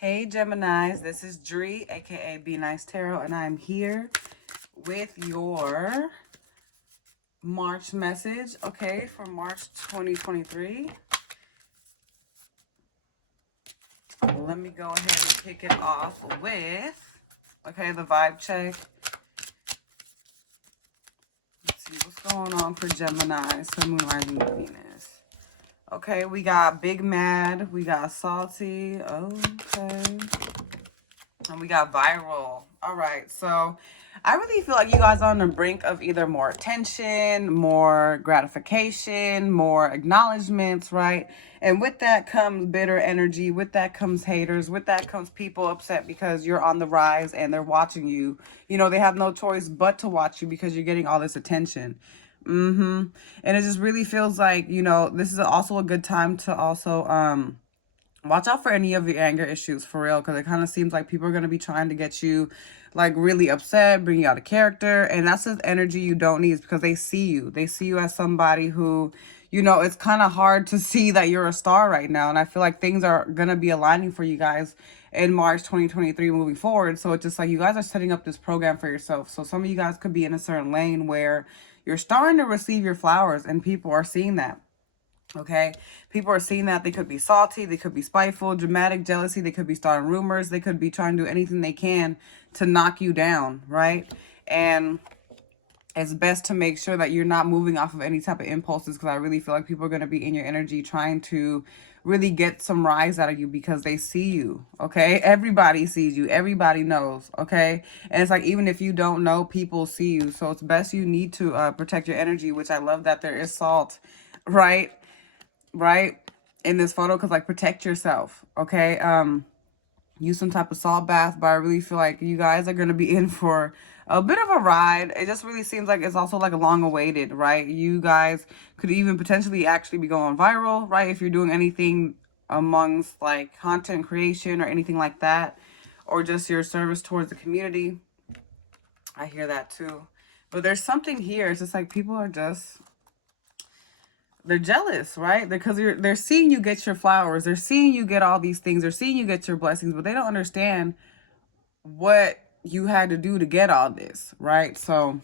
Hey Geminis, this is Dree, aka Be Nice Tarot, and I'm here with your March message, okay, for March 2023. Let me go ahead and kick it off with, okay, the vibe check. Let's see what's going on for Gemini, Sun, Moon, Rising, and Venus. Okay, we got Big Mad, we got Salty, okay. And we got viral. All right. So I really feel like you guys are on the brink of either more attention, more gratification, more acknowledgments, right? And with that comes bitter energy. With that comes haters. With that comes people upset because you're on the rise and they're watching you. You know, they have no choice but to watch you because you're getting all this attention. And it just really feels like, you know, this is also a good time to also, watch out for any of your anger issues for real, because it kind of seems like people are going to be trying to get you like really upset, bring you out of character, and that's just energy you don't need because they see you as somebody who, you know, it's kind of hard to see that you're a star right now. And I feel like things are going to be aligning for you guys in March 2023 moving forward. So it's just like you guys are setting up this program for yourself. So some of you guys could be in a certain lane where you're starting to receive your flowers and people are seeing that. Okay, people are seeing that. They could be salty, they could be spiteful, dramatic, jealousy, they could be starting rumors, they could be trying to do anything they can to knock you down, right? And it's best to make sure that you're not moving off of any type of impulses, because I really feel like people are going to be in your energy trying to really get some rise out of you because they see you. Okay, everybody sees you, everybody knows. Okay, and it's like even if you don't know, people see you. So it's best you need to protect your energy, which I love that there is salt, right in this photo, because like protect yourself. Okay, use some type of salt bath, but I really feel like you guys are going to be in for a bit of a ride. It just really seems like it's also like a long awaited, right? You guys could even potentially actually be going viral, right? If you're doing anything amongst like content creation or anything like that, or just your service towards the community. I hear that too. But there's something here. It's just like people are just, they're jealous, right? Because they're seeing you get your flowers, they're seeing you get all these things, they're seeing you get your blessings, but they don't understand what you had to do to get all this, right? So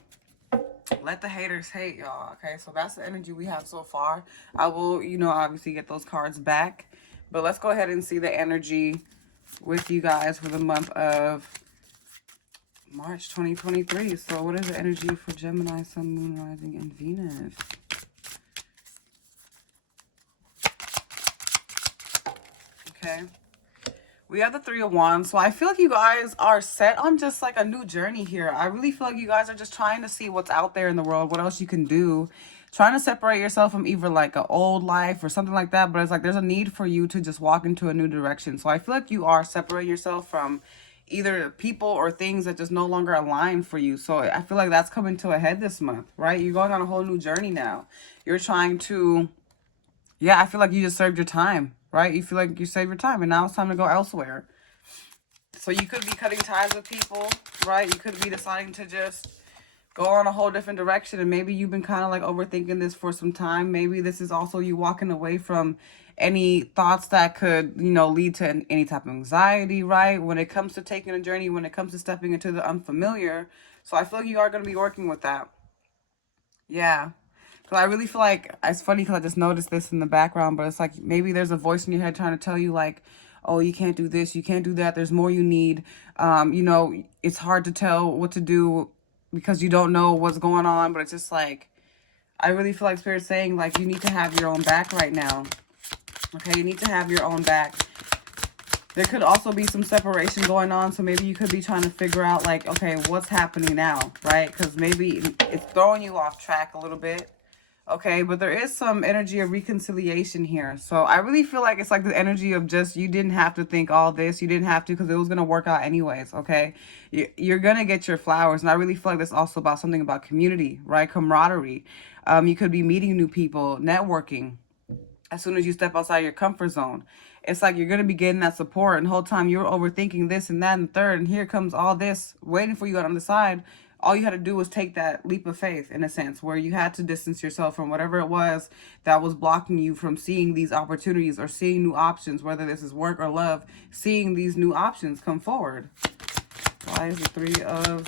let the haters hate, y'all. Okay, so that's the energy we have so far. I will, you know, obviously get those cards back, but let's go ahead and see the energy with you guys for the month of March 2023. So what is the energy for Gemini, Sun, Moon, Rising, and Venus? Okay, we have the Three of Wands. So I feel like you guys are set on just like a new journey here. I really feel like you guys are just trying to see what's out there in the world, what else you can do, trying to separate yourself from either like an old life or something like that. But it's like there's a need for you to just walk into a new direction. So I feel like you are separating yourself from either people or things that just no longer align for you. So I feel like that's coming to a head this month, right? You're going on a whole new journey now. You're trying to, yeah, I feel like you just served your time, right? You feel like you saved your time and now it's time to go elsewhere. So you could be cutting ties with people, right? You could be deciding to just go on a whole different direction. And maybe you've been kind of like overthinking this for some time. Maybe this is also you walking away from any thoughts that could, you know, lead to any type of anxiety, right? When it comes to taking a journey, when it comes to stepping into the unfamiliar. So I feel like you are going to be working with that. Yeah. So I really feel like it's funny because I just noticed this in the background, but it's like maybe there's a voice in your head trying to tell you like, oh, you can't do this, you can't do that. There's more you need. You know, it's hard to tell what to do because you don't know what's going on. But it's just like, I really feel like Spirit's saying like you need to have your own back right now. Okay, you need to have your own back. There could also be some separation going on. So maybe you could be trying to figure out like, okay, what's happening now, right? Because maybe it's throwing you off track a little bit. Okay, but there is some energy of reconciliation here. So I really feel like it's like the energy of just, you didn't have to think all this. You didn't have to because it was going to work out anyways, okay? You're going to get your flowers. And I really feel like that's also about something about community, right? Camaraderie. You could be meeting new people, networking. As soon as you step outside your comfort zone, it's like you're going to be getting that support. And the whole time you're overthinking this and that and third. And here comes all this waiting for you on the side. all you had to do was take that leap of faith, in a sense, where you had to distance yourself from whatever it was that was blocking you from seeing these opportunities or seeing new options, whether this is work or love, seeing these new options come forward. Why is the Three of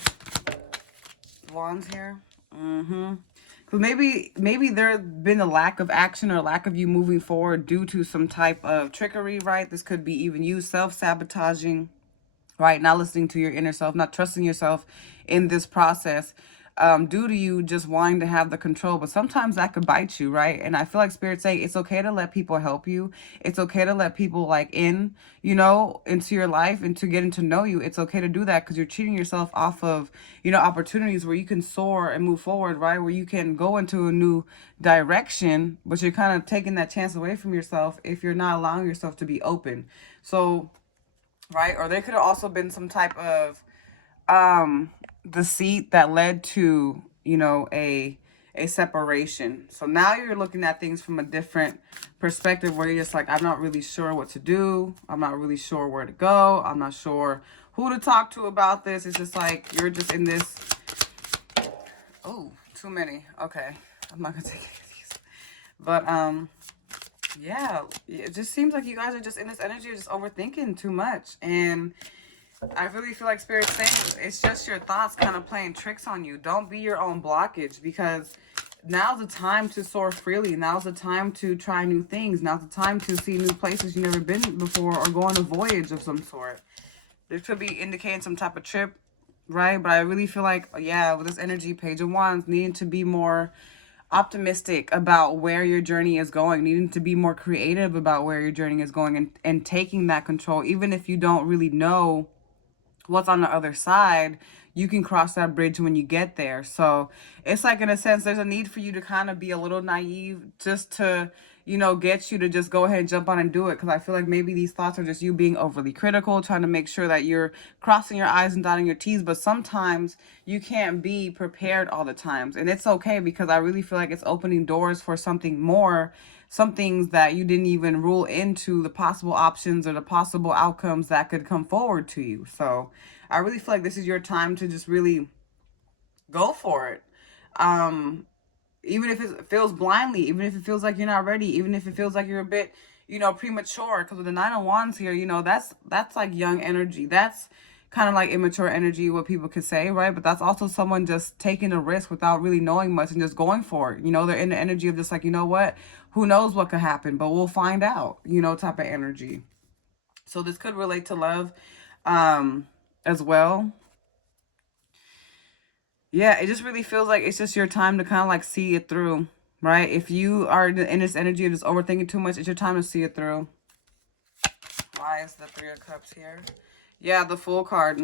Wands here? So maybe there's been a lack of action or lack of you moving forward due to some type of trickery, right? This could be even you self-sabotaging, right? Not listening to your inner self, not trusting yourself in this process, due to you just wanting to have the control. But sometimes that could bite you, right? And I feel like Spirit's saying it's okay to let people help you. It's okay to let people like in, into your life and to getting to know you. It's okay to do that because you're cheating yourself off of, opportunities where you can soar and move forward, right? Where you can go into a new direction, but you're kind of taking that chance away from yourself if you're not allowing yourself to be open. So, right? Or there could have also been some type of deceit that led to, a separation. So now you're looking at things from a different perspective where you're just like, I'm not really sure what to do. I'm not really sure where to go. I'm not sure who to talk to about this. It's just like you're just in this. Oh, too many. Okay. I'm not gonna take any of these. But yeah, it just seems like you guys are just in this energy of just overthinking too much. And I really feel like Spirit's saying it's just your thoughts kind of playing tricks on you. Don't be your own blockage, because now's the time to soar freely. Now's the time to try new things. Now's the time to see new places you've never been before or go on a voyage of some sort. There could be indicating some type of trip, right? But I really feel like, yeah, with this energy, Page of Wands, needing to be more optimistic about where your journey is going, needing to be more creative about where your journey is going, and taking that control. Even if you don't really know what's on the other side, you can cross that bridge when you get there. So it's like, in a sense, there's a need for you to kind of be a little naive, just to, get you to just go ahead and jump on and do it. Because I feel like maybe these thoughts are just you being overly critical, trying to make sure that you're crossing your I's and dotting your T's. But sometimes you can't be prepared all the times. And it's okay, because I really feel like it's opening doors for something more, some things that you didn't even rule into the possible options or the possible outcomes that could come forward to you. So I really feel like this is your time to just really go for it. Even if it feels blindly, even if it feels like you're not ready, even if it feels like you're a bit, premature. Because with the Nine of Wands here, that's like young energy. That's kind of like immature energy, what people could say, right? But that's also someone just taking a risk without really knowing much and just going for it. They're in the energy of just like, what? Who knows what could happen, but we'll find out, type of energy. So this could relate to love as well. Yeah, it just really feels like it's just your time to kind of like see it through, right? If you are in this energy of just overthinking too much, it's your time to see it through. Why is the Three of Cups here? Yeah, the Fool card.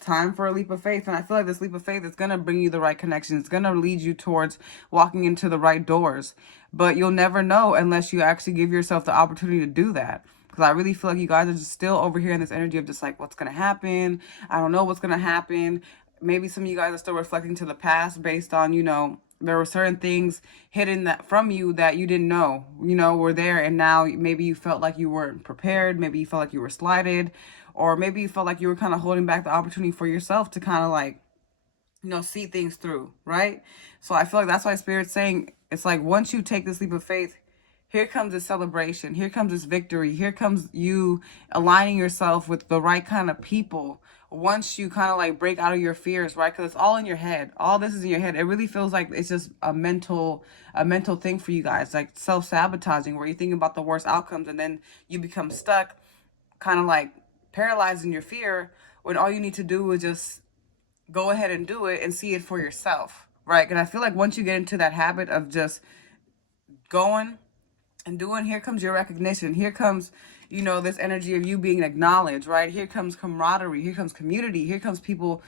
Time for a leap of faith. And I feel like this leap of faith is going to bring you the right connections. It's going to lead you towards walking into the right doors. But you'll never know unless you actually give yourself the opportunity to do that. Because I really feel like you guys are just still over here in this energy of just like, what's going to happen? I don't know what's going to happen. Maybe some of you guys are still reflecting to the past based on, there were certain things hidden that from you that you didn't know, were there. And now maybe you felt like you weren't prepared. Maybe you felt like you were slighted. Or maybe you felt like you were kind of holding back the opportunity for yourself to kind of like, see things through, right? So I feel like that's why Spirit's saying, it's like once you take this leap of faith, here comes this celebration. Here comes this victory. Here comes you aligning yourself with the right kind of people. Once you kind of like break out of your fears, right? Because it's all in your head. All this is in your head. It really feels like it's just a mental thing for you guys, like self-sabotaging, where you think about the worst outcomes and then you become stuck, kind of like paralyzed in your fear, when all you need to do is just go ahead and do it and see it for yourself, right? And I feel like once you get into that habit of just going and doing, here comes your recognition. Here comes, this energy of you being acknowledged, right? Here comes camaraderie. Here comes community. Here comes people,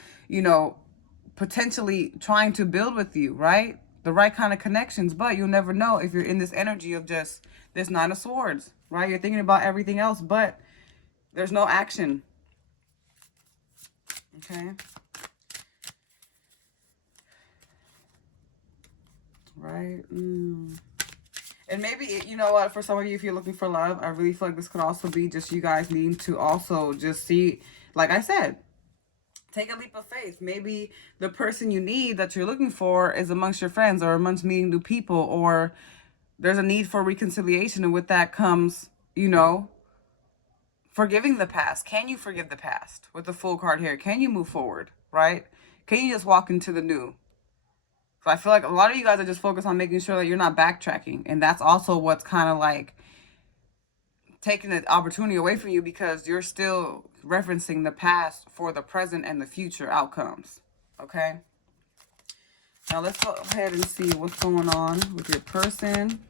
potentially trying to build with you, right? The right kind of connections. But you'll never know if you're in this energy of just this Nine of Swords, right? You're thinking about everything else, but there's no action. Okay. Right. And maybe, you know what, for some of you, if you're looking for love, I really feel like this could also be just you guys needing to also just see, like I said, take a leap of faith. Maybe the person you need that you're looking for is amongst your friends or amongst meeting new people, or there's a need for reconciliation. And with that comes, you know, forgiving the past. Can you forgive the past with the Fool card here? Can you move forward, right? Can you just walk into the new? So I feel like a lot of you guys are just focused on making sure that you're not backtracking. And that's also what's kind of like taking the opportunity away from you, because you're still referencing the past for the present and the future outcomes. Okay? Now let's go ahead and see what's going on with your person.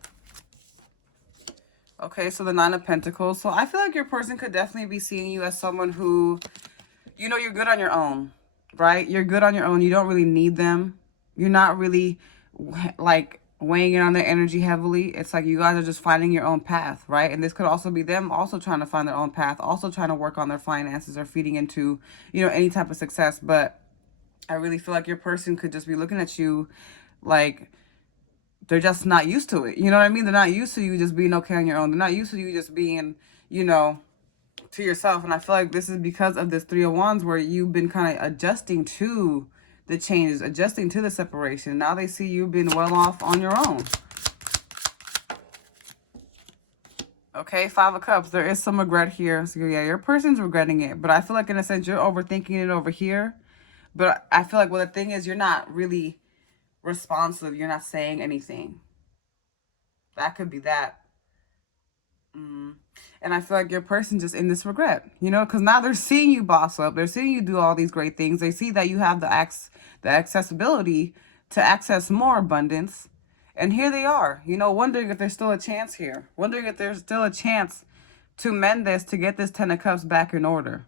Okay, so the Nine of Pentacles. So I feel like your person could definitely be seeing you as someone who, you know, you're good on your own, right? You're good on your own. You don't really need them. You're not really like weighing in on their energy heavily. It's like you guys are just finding your own path, right? And this could also be them also trying to find their own path, also trying to work on their finances or feeding into, you know, any type of success. But I really feel like your person could just be looking at you like they're just not used to it. You know what I mean? They're not used to you just being okay on your own. They're not used to you just being, you know, to yourself. And I feel like this is because of this Three of Wands, where you've been kind of adjusting to the changes, adjusting to the separation. Now they see you being well off on your own. Okay, Five of Cups. There is some regret here. So yeah, your person's regretting it. But I feel like in a sense you're overthinking it over here. But I feel like, well, the thing is, you're not really responsive. You're not saying anything. That could be that. And I feel like your person just in this regret, you know, because now they're seeing you boss up. They're seeing you do all these great things. They see that you have the accessibility to access more abundance. And here they are, you know, wondering if there's still a chance here. Wondering if there's still a chance to mend this, to get this Ten of Cups back in order.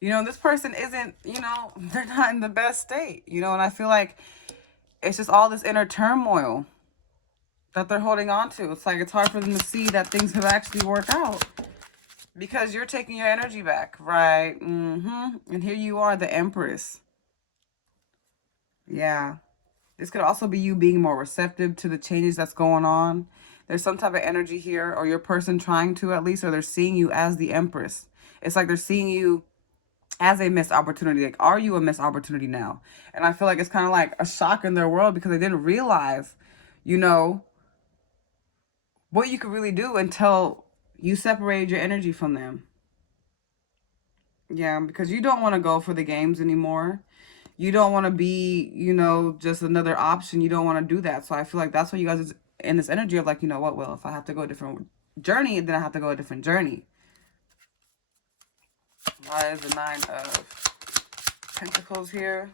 You know, this person isn't, you know, they're not in the best state, you know, and I feel like it's just all this inner turmoil that they're holding on to. It's like it's hard for them to see that things have actually worked out because you're taking your energy back, right? And here you are, the Empress. Yeah. This could also be you being more receptive to the changes that's going on. There's some type of energy here, or your person trying to at least, or they're seeing you as the Empress. It's like they're seeing you as a missed opportunity. Like, are you a missed opportunity now? And I feel like it's kind of like a shock in their world because they didn't realize, you know, what you could really do until you separated your energy from them. Yeah, because you don't want to go for the games anymore. You don't want to be, you know, just another option. You don't want to do that. So I feel like that's why you guys is in this energy of like, you know what, well, if I have to go a different journey, then I have to go a different journey. Why is the Nine of Pentacles here?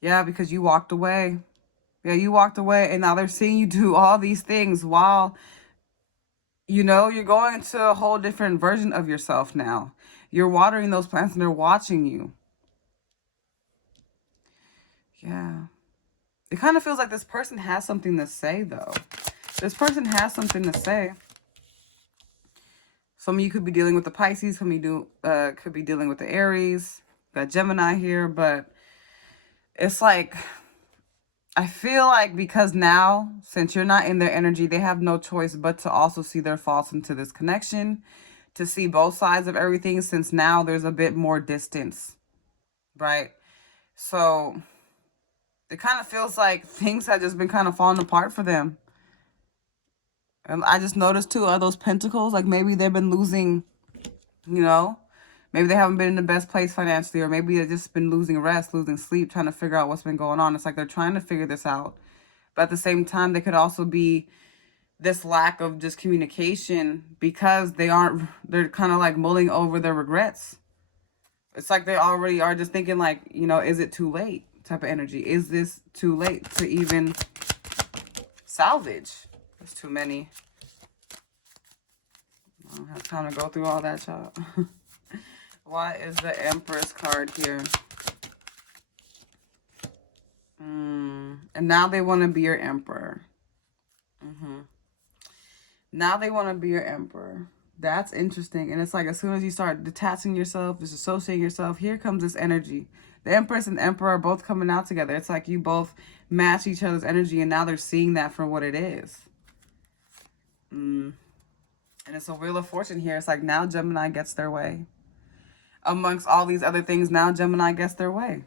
Yeah, because you walked away. Yeah, you walked away, and now they're seeing you do all these things while, you know, you're going into a whole different version of yourself now. You're watering those plants, and they're watching you. Yeah. It kind of feels like this person has something to say, though. This person has something to say. Some of you could be dealing with the Pisces. Some of you could be dealing with the Aries. Got Gemini here, but it's like, I feel like because now, since you're not in their energy, they have no choice but to also see their faults into this connection, to see both sides of everything, since now there's a bit more distance, right? So it kind of feels like things have just been kind of falling apart for them. And I just noticed too, are those pentacles, like maybe they've been losing, you know, maybe they haven't been in the best place financially, or maybe they've just been losing rest, losing sleep, trying to figure out what's been going on. It's like they're trying to figure this out. But at the same time, they could also be this lack of just communication because they're kind of like mulling over their regrets. It's like they already are just thinking like, you know, is it too late type of energy? Is this too late to even salvage? There's too many. I don't have time to go through all that, y'all. Why is the Empress card here? And now they want to be your emperor. Now they want to be your emperor. That's interesting. And it's like as soon as you start detaching yourself, disassociating yourself, here comes this energy. The Empress and the Emperor are both coming out together. It's like you both match each other's energy, and now they're seeing that for what it is. And it's a Wheel of Fortune here. It's like now Gemini gets their way. amongst all these other things. Now Gemini gets their way.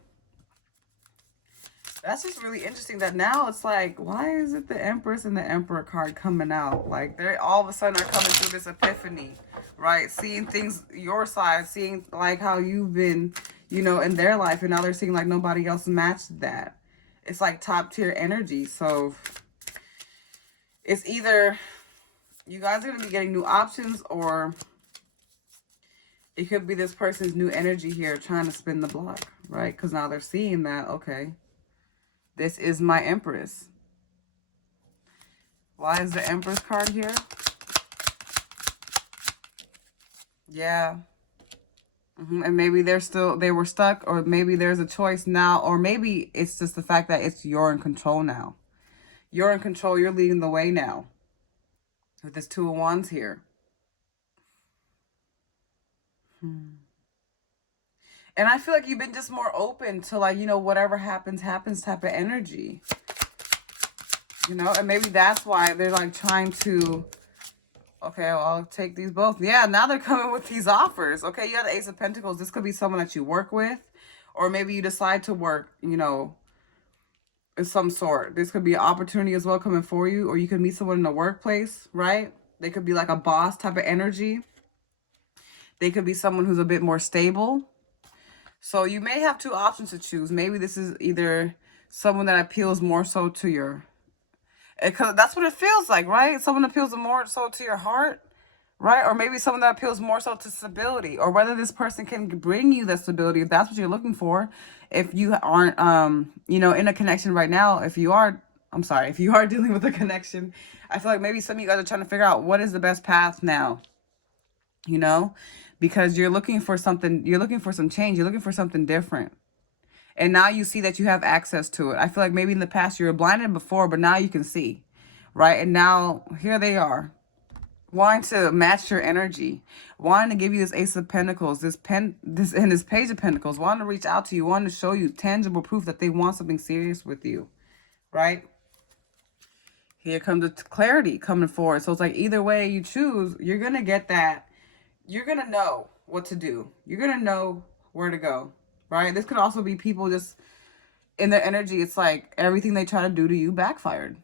That's just really interesting that now it's like, why is it the Empress and the Emperor card coming out? Like, they all of a sudden are coming through this epiphany, right? Seeing things your side, seeing like how you've been, you know, in their life, and now they're seeing like nobody else matched that. It's like top tier energy. So it's either you guys are going to be getting new options, or it could be this person's new energy here trying to spin the block, right? Because now they're seeing that, okay, this is my Empress. Why is the Empress card here? Yeah. And maybe they were stuck, or maybe there's a choice now, or maybe it's just the fact that you're in control now. You're in control. You're leading the way now. With this Two of Wands here. And I feel like you've been just more open to, like, you know, whatever happens, happens type of energy. You know, and maybe that's why they're like trying to, okay, well, I'll take these both. Yeah, now they're coming with these offers. Okay, you have the Ace of Pentacles. This could be someone that you work with, or maybe you decide to work, you know, of some sort. This could be an opportunity as well coming for you, or you could meet someone in the workplace, right? They could be like a boss type of energy. They could be someone who's a bit more stable. So you may have two options to choose. Maybe this is either someone that appeals more so to your, because that's what it feels like, right? Someone appeals more so to your heart, right? Or maybe someone that appeals more so to stability, or whether this person can bring you that stability if that's what you're looking for. If you aren't, you know, in a connection right now, if you are dealing with a connection, I feel like maybe some of you guys are trying to figure out what is the best path now, you know, because you're looking for something, you're looking for some change, you're looking for something different. And now you see that you have access to it. I feel like maybe in the past you were blinded before, but now you can see, right? And now here they are, wanting to match your energy, wanting to give you this Ace of Pentacles, this and this Page of Pentacles, wanting to reach out to you, wanting to show you tangible proof that they want something serious with you, right? Here comes the clarity coming forward. So it's like either way you choose, you're going to get that. You're going to know what to do. You're going to know where to go, right? This could also be people just in their energy. It's like everything they try to do to you backfired.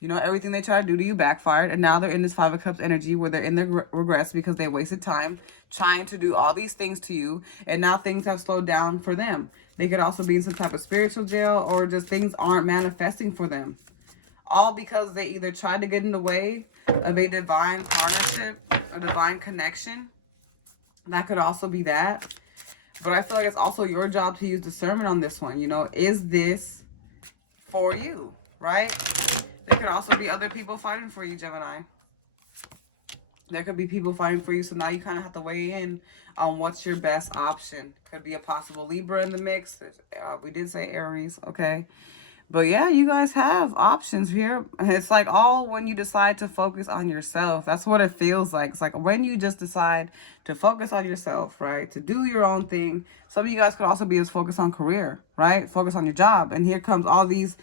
You know, everything they try to do to you backfired. And now they're in this Five of Cups energy where they're in their regrets because they wasted time trying to do all these things to you. And now things have slowed down for them. They could also be in some type of spiritual jail, or just things aren't manifesting for them. All because they either tried to get in the way of a divine partnership, a divine connection. That could also be that. But I feel like it's also your job to use discernment on this one. You know, is this for you, right? There could also be other people fighting for you, Gemini. There could be people fighting for you. So now you kind of have to weigh in on what's your best option. Could be a possible Libra in the mix. We did say Aries, okay? But yeah, you guys have options here. It's like all when you decide to focus on yourself. That's what it feels like. It's like when you just decide to focus on yourself, right? To do your own thing. Some of you guys could also be just focus on career, right? Focus on your job. And here comes all these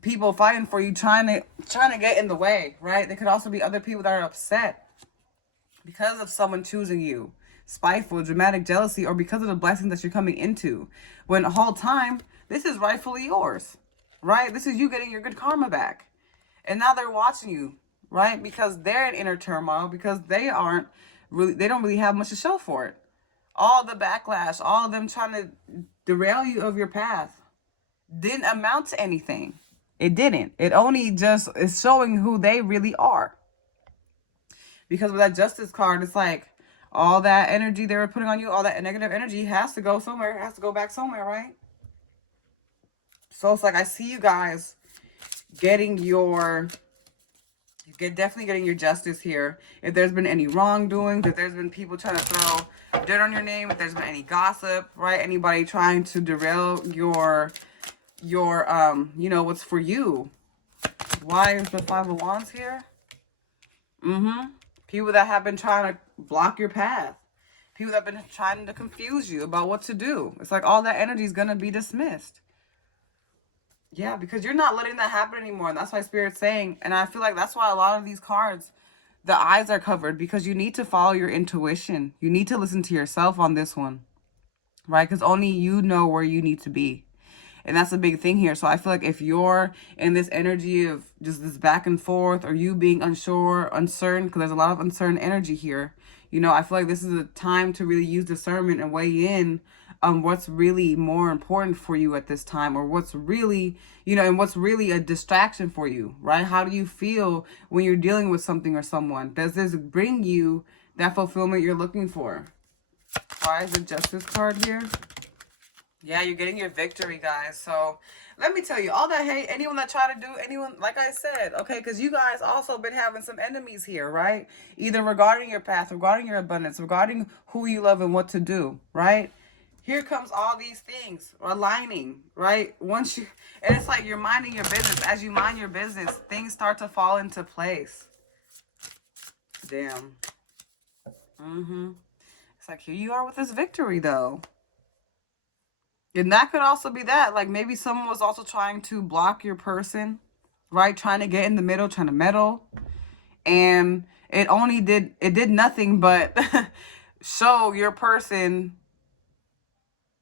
people fighting for you, trying to get in the way, right? There could also be other people that are upset because of someone choosing you. Spiteful, dramatic jealousy, or because of the blessings that you're coming into. When the whole time, this is rightfully yours. Right? This is you getting your good karma back. And now they're watching you, right? Because they're in inner turmoil, because they don't really have much to show for it. All the backlash, all of them trying to derail you of your path didn't amount to anything. It didn't. It only just is showing who they really are. Because with that Justice card, it's like all that energy they were putting on you, all that negative energy has to go somewhere. It has to go back somewhere, right? So it's like I see you guys getting definitely getting your justice here. If there's been any wrongdoing, if there's been people trying to throw dirt on your name, if there's been any gossip, right? Anybody trying to derail your you know, what's for you. Why is the Five of Wands here? People that have been trying to block your path. People that have been trying to confuse you about what to do. It's like all that energy is going to be dismissed. Yeah, because you're not letting that happen anymore. And that's why Spirit's saying, and I feel like that's why a lot of these cards, the eyes are covered, because you need to follow your intuition. You need to listen to yourself on this one. right? Because only you know where you need to be. And that's a big thing here. So I feel like if you're in this energy of just this back and forth, or you being unsure, uncertain, because there's a lot of uncertain energy here, you know, I feel like this is a time to really use discernment and weigh in on what's really more important for you at this time, or what's really, you know, and what's really a distraction for you, right? How do you feel when you're dealing with something or someone? Does this bring you that fulfillment you're looking for? Why is the Justice card here? Yeah, you're getting your victory, guys. So let me tell you, all that hate, anyone that try to do, anyone, like I said, okay, because you guys also been having some enemies here, right? Either regarding your path, regarding your abundance, regarding who you love and what to do, right? Here comes all these things aligning, right? Once you, and it's like you're minding your business. As you mind your business, things start to fall into place. Damn. It's like, here you are with this victory, though. And that could also be that. Like, maybe someone was also trying to block your person, right? Trying to get in the middle, trying to meddle. And it did nothing but show your person,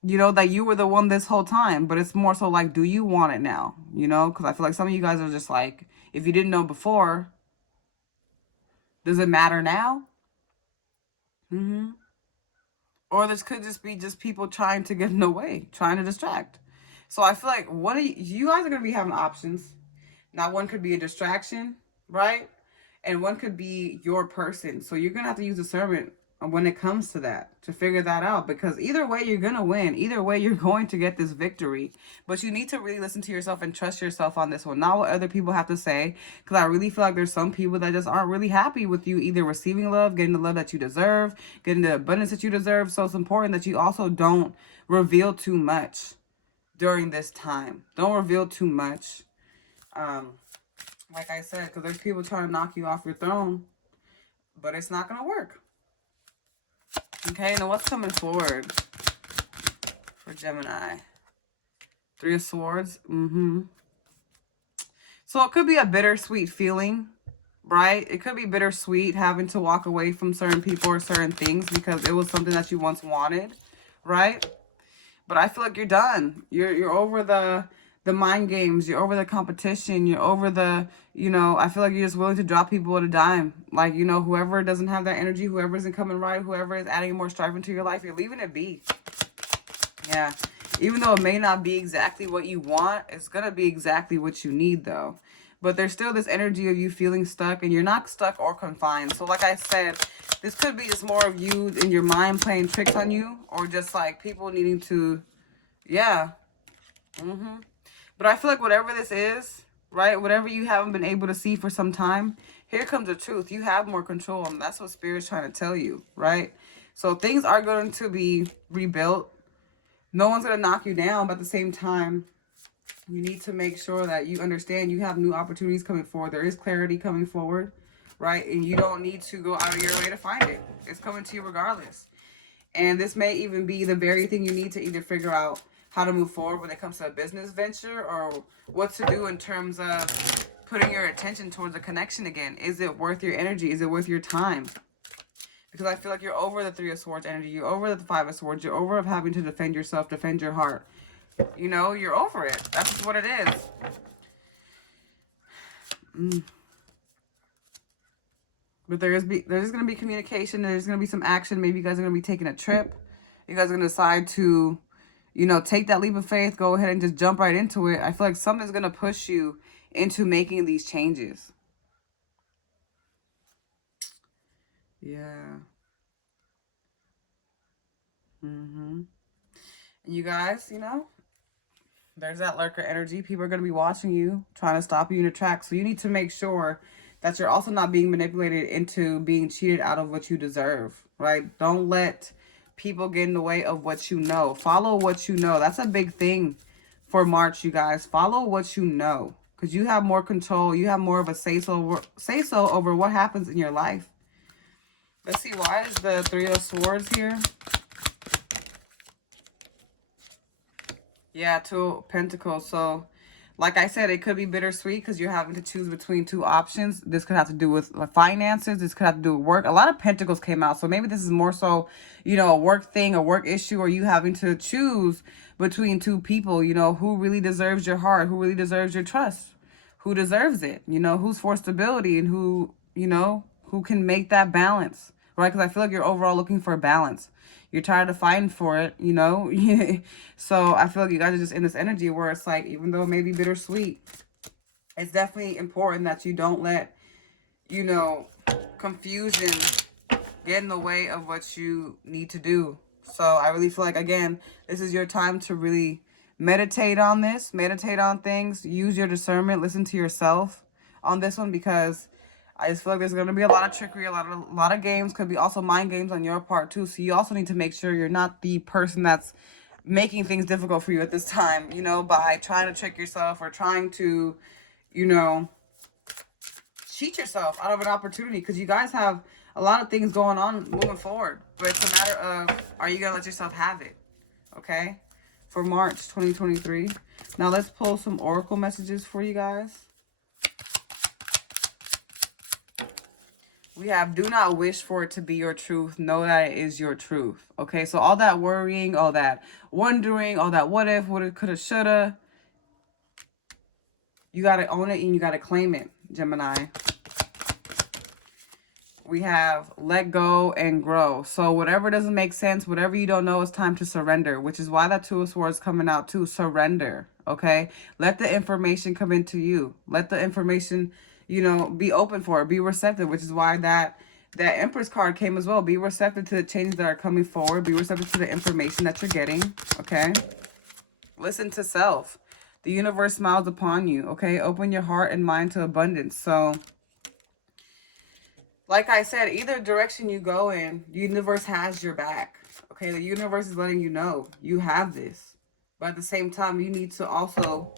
you know, that you were the one this whole time. But it's more so like, do you want it now? You know, because I feel like some of you guys are just like, if you didn't know before, does it matter now? Or this could just be just people trying to get in the way, trying to distract. So I feel like one of you guys are going to be having options. Now, one could be a distraction, right? And one could be your person. So you're going to have to use discernment when it comes to that to figure that out, because either way you're going to win. Either way you're going to get this victory. But you need to really listen to yourself and trust yourself on this one, not what other people have to say, because I really feel like there's some people that just aren't really happy with you either receiving love, getting the love that you deserve, getting the abundance that you deserve. So it's important that you also don't reveal too much during this time. Don't reveal too much. Like I said, because there's people trying to knock you off your throne, but it's not going to work. Okay, now what's coming forward for Gemini? Three of Swords. So it could be a bittersweet feeling, right? It could be bittersweet having to walk away from certain people or certain things because it was something that you once wanted, right? But I feel like you're done. You're over the mind games. You're over the competition. You're over the, you know, I feel like you're just willing to drop people at a dime. Like, you know, whoever doesn't have that energy, whoever isn't coming right, whoever is adding more strife into your life, you're leaving it be. Yeah. Even though it may not be exactly what you want, it's going to be exactly what you need, though. But there's still this energy of you feeling stuck, and you're not stuck or confined. So like I said, this could be just more of you in your mind playing tricks on you, or just like people needing to, yeah. But I feel like whatever this is, right, whatever you haven't been able to see for some time, here comes the truth. You have more control, and that's what Spirit's trying to tell you, right? So things are going to be rebuilt. No one's going to knock you down, but at the same time, you need to make sure that you understand you have new opportunities coming forward. There is clarity coming forward, right? And you don't need to go out of your way to find it. It's coming to you regardless. And this may even be the very thing you need to either figure out how to move forward when it comes to a business venture, or what to do in terms of putting your attention towards a connection again. Is it worth your energy? Is it worth your time? Because I feel like you're over the Three of Swords energy. You're over the Five of Swords. You're over of having to defend yourself, defend your heart. You know, you're over it. That's just what it is. But there's going to be communication. There's going to be some action. Maybe you guys are going to be taking a trip. You guys are going to decide to, you know, take that leap of faith. Go ahead and just jump right into it. I feel like something's going to push you into making these changes. Yeah. And you guys, you know, there's that lurker energy. People are going to be watching you, trying to stop you in your tracks. So you need to make sure that you're also not being manipulated into being cheated out of what you deserve, right? Don't let people get in the way of what you know. Follow what you know. That's a big thing for March, you guys. Follow what you know, because you have more control. You have more of a say-so over what happens in your life. Let's see, why is the Three of Swords here? Yeah, Two of Pentacles. So Like I said, it could be bittersweet because you're having to choose between two options. This could have to do with finances. This could have to do with work. A lot of pentacles came out. So maybe this is more so, you know, a work thing, a work issue, or you having to choose between two people, you know, who really deserves your heart, who really deserves your trust, who deserves it, you know, who's for stability and who, you know, who can make that balance, right? Because I feel like you're overall looking for a balance. You're tired of fighting for it, you know? So I feel like you guys are just in this energy where it's like, even though it may be bittersweet, it's definitely important that you don't let, you know, confusion get in the way of what you need to do. So I really feel like, again, this is your time to really meditate on this, meditate on things, use your discernment, listen to yourself on this one, because I just feel like there's going to be a lot of trickery, a lot of games, could be also mind games on your part too. So you also need to make sure you're not the person that's making things difficult for you at this time, you know, by trying to trick yourself or trying to, you know, cheat yourself out of an opportunity, because you guys have a lot of things going on moving forward. But it's a matter of, are you going to let yourself have it? Okay? For March 2023. Now let's pull some oracle messages for you guys. We have, do not wish for it to be your truth. Know that it is your truth. Okay, so all that worrying, all that wondering, all that what if, woulda, coulda, shoulda, you got to own it and you got to claim it, Gemini. We have let go and grow. So whatever doesn't make sense, whatever you don't know, it's time to surrender, which is why that Two of Swords coming out too. Surrender, okay? Let the information come into you. Let the information, you know, be open for it. Be receptive, which is why that Empress card came as well. Be receptive to the changes that are coming forward. Be receptive to the information that you're getting, okay? Listen to self. The universe smiles upon you, okay? Open your heart and mind to abundance. So, like I said, either direction you go in, the universe has your back. Okay, the universe is letting you know you have this. But at the same time, you need to also,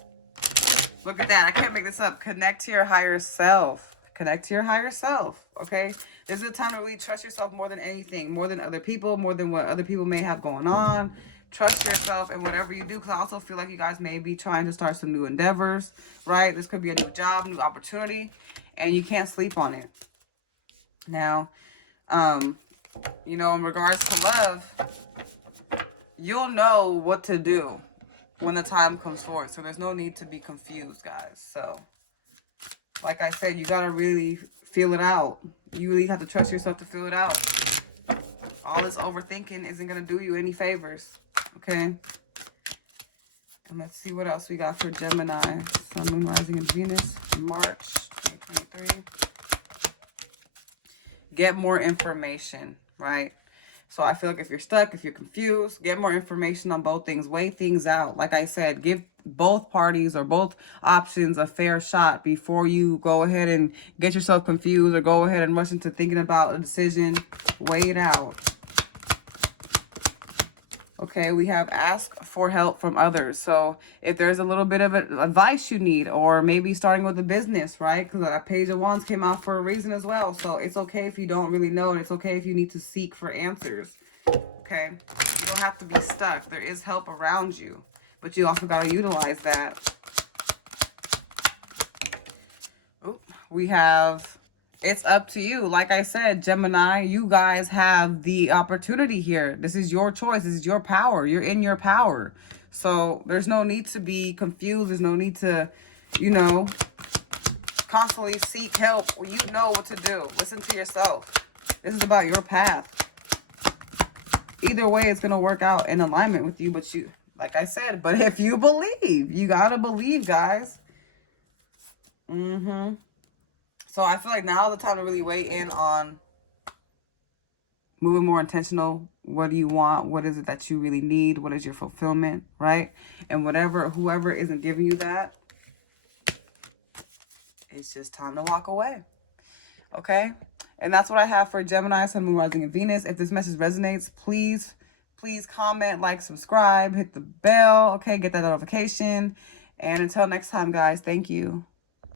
look at that, I can't make this up, connect to your higher self. Connect to your higher self, okay? This is a time to really trust yourself more than anything, more than other people, more than what other people may have going on. Trust yourself in whatever you do, because I also feel like you guys may be trying to start some new endeavors, right? This could be a new job, new opportunity, and you can't sleep on it. Now, you know, in regards to love, you'll know what to do when the time comes forward. So there's no need to be confused, guys. So, like I said, you got to really feel it out. You really have to trust yourself to feel it out. All this overthinking isn't going to do you any favors. Okay? And let's see what else we got for Gemini. Sun, Moon, Rising, and Venus. March 2023. Get more information, right? So I feel like if you're stuck, if you're confused, get more information on both things. Weigh things out. Like I said, give both parties or both options a fair shot before you go ahead and get yourself confused or go ahead and rush into thinking about a decision. Weigh it out. Okay, we have ask for help from others. So if there's a little bit of advice you need, or maybe starting with a business, right? Because that Page of Wands came out for a reason as well. So it's okay if you don't really know, and it's okay if you need to seek for answers. Okay, you don't have to be stuck. There is help around you, but you also got to utilize that. Oop, we have, it's up to you. Like I said, Gemini, you guys have the opportunity here. This is your choice. This is your power. You're in your power. So there's no need to be confused. There's no need to, you know, constantly seek help. You know what to do. Listen to yourself. This is about your path. Either way, it's going to work out in alignment with you. But you, like I said, but if you believe, you got to believe, guys. So I feel like now is the time to really weigh in on moving more intentional. What do you want? What is it that you really need? What is your fulfillment, right? And whoever isn't giving you that, it's just time to walk away. Okay? And that's what I have for Gemini, Sun, Moon, Rising, and Venus. If this message resonates, please comment, like, subscribe, hit the bell, okay? Get that notification. And until next time, guys, thank you.